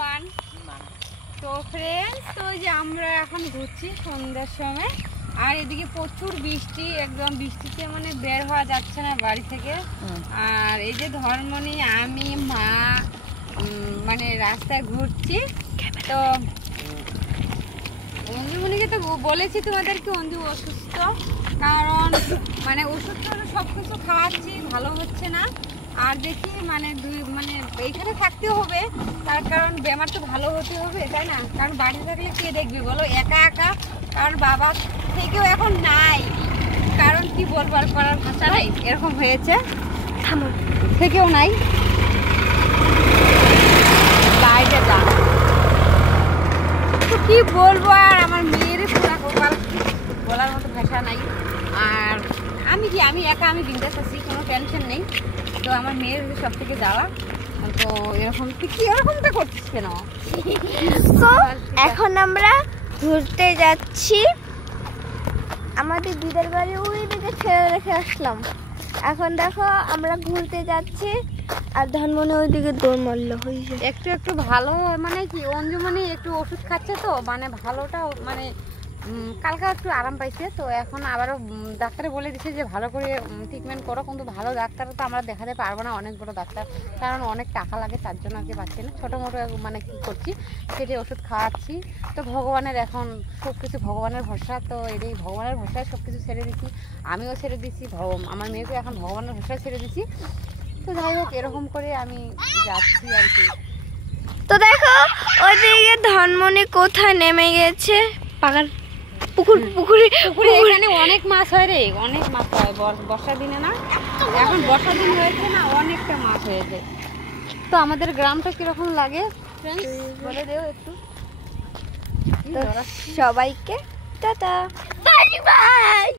One. তো friends, তো যে আমরা এখন ঘুরছি সন্ধ্যার সময়, আর এদিকে প্রচুর বৃষ্টি, একদম বৃষ্টিতে মানে বের হওয়া যাচ্ছে না বাড়ি থেকে। আর এই যে ধর্মনি, আমি, মা মানে রাস্তায় ঘুরছি। তো অঞ্জুমণিকে তো বলেছি তোমাদেরকে অঞ্জু অসুস্থ, কারণ মানে ওষুধ তো সব কিছু খাওয়াচ্ছি, ভালো হচ্ছে না। আর দেখি মানে মানে এইখানে থাকতে হবে, তার কারণ বেমার তো ভালো হতে হবে, তাই না? কারণ বাড়িতে থাকলে কে দেখবে বলো, একা একা। কারণ বাবা থেকেও এখন নাই, কারণ কি বলবো, আর করার ভাষা নাই, এরকম হয়েছে। থেকেও নাই, লাইটে যা তো কি বলবো, আর আমার মেয়ের পুরা কপাল, বলার মতো ভাষা নাই। আর আমি একা, আমি বিন্দাস আছি, কোনো টেনশন নেই। তো আমার মেয়ের সব থেকে যাওয়া, তো এরকম কি এরকমটা করছিস কেন? তো এখন আমরা ঘুরতে যাচ্ছি, আমাদের দিদার বাড়ি ওই দিকে ছেড়ে রেখে আসলাম। এখন দেখো আমরা ঘুরতে যাচ্ছি, আর ধনমনে ওইদিকে দৌড় মারলো হয়েছে। একটু ভালো, মানে কি অঞ্জুমণি একটু ওষুধ খাচ্ছে, তো মানে ভালোটা মানে কালকে একটু আরাম পাইছে। তো এখন আবারও ডাক্তারে বলে দিচ্ছে যে ভালো করে ট্রিটমেন্ট করো, কিন্তু ভালো ডাক্তার তো আমরা দেখাতে পারবো না, অনেক বড় ডাক্তার, কারণ অনেক টাকা লাগে, তার জন্য আর কি পাচ্ছি না। ছোটো মোটো মানে কী করছি, সেটাই ওষুধ খাওয়াচ্ছি। তো ভগবানের এখন সব কিছু ভগবানের ভরসা, তো এই ভগবানের ভরসায় সব কিছু ছেড়ে দিচ্ছি, আমিও ছেড়ে দিচ্ছি, আমার মেয়েকে এখন ভগবানের ভরসায় ছেড়ে দিচ্ছি। তো যাই হোক, এরকম করে আমি যাচ্ছি আর কি। তো দেখো ওইদিকে ধনমনি কোথায় নেমে গেছে, পাকার পুকুরে এখানে অনেক মাছ হয় রে, অনেক মাছ হয় বর্ষার দিনে না, এখন বর্ষার দিন হয়েছে না, অনেকটা মাছ হয়েছে। তো আমাদের গ্রামটা কিরকম লাগে ফ্রেন্ডস বলে দেও একটু। সবাইকে টাটা, বাই বাই।